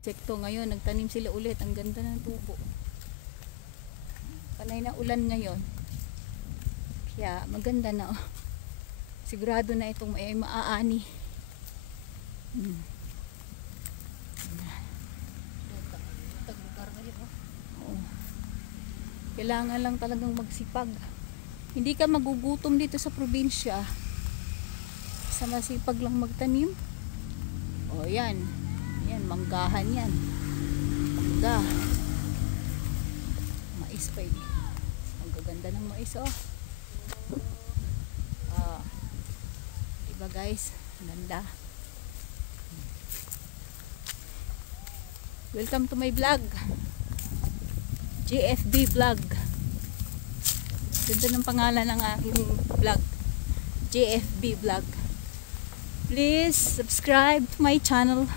Sekto ngayon, nagtanim sila ulit. Ang ganda ng tubo. Panay na ulan ngayon. Kaya maganda na. Oh. Sigurado na itong may maaani. Kailangan lang talagang magsipag. Hindi ka magugutom dito sa probinsya. Sa masipag lang magtanim. O yan. Yan, manggahan yan. Mangga. Mais pa yun. Ang gaganda ng mais, oh. Diba guys? Ganda. Welcome to my vlog. JFB vlog. Ganda ng pangalan ng aking vlog. JFB vlog. Please subscribe to my channel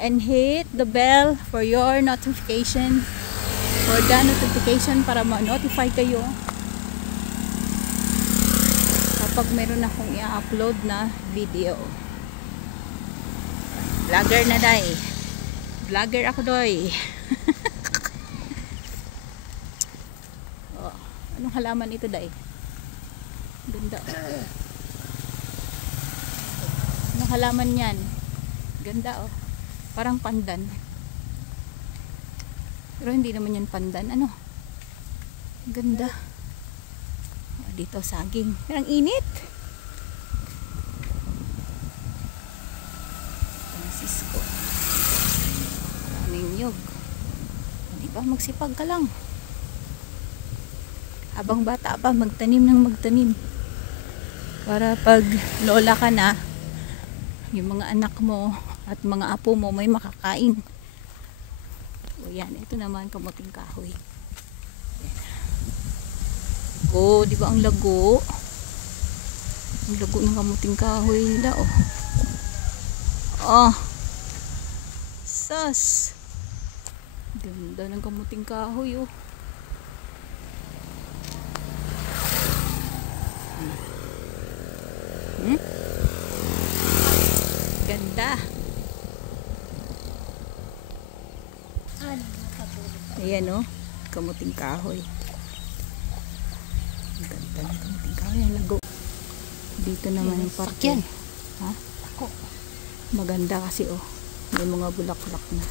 and hit the bell for your notification. For the notification para ma-notify kayo kapag meron akong i-upload na video. Vlogger na day. Vlogger ako doy. Oh, anong halaman ito day? Ganda. Anong halaman yan? Ganda oh. Parang pandan. Pero hindi naman yan pandan. Ano? Ganda. Oh, dito saging. Parang init. Francisco. Maraming nyug. Hindi ba? Magsipag ka lang. Habang bata pa, magtanim ng magtanim. Para pag lola ka na, yung mga anak mo at mga apo mo may makakain. O yan, ito naman kamuting kahoy. Yan. Oh, di ba ang lago? Ang lago ng kamuting kahoy nila, oh. Oh. Sus. Ganda ng kamuting kahoy, oh. Ganda. Ayan o, kamuting kahoy. Ganda ng kamuting kahoy. Lago. Dito naman yung parke. Ha? Ako. Maganda kasi oh. May mga bulaklak na.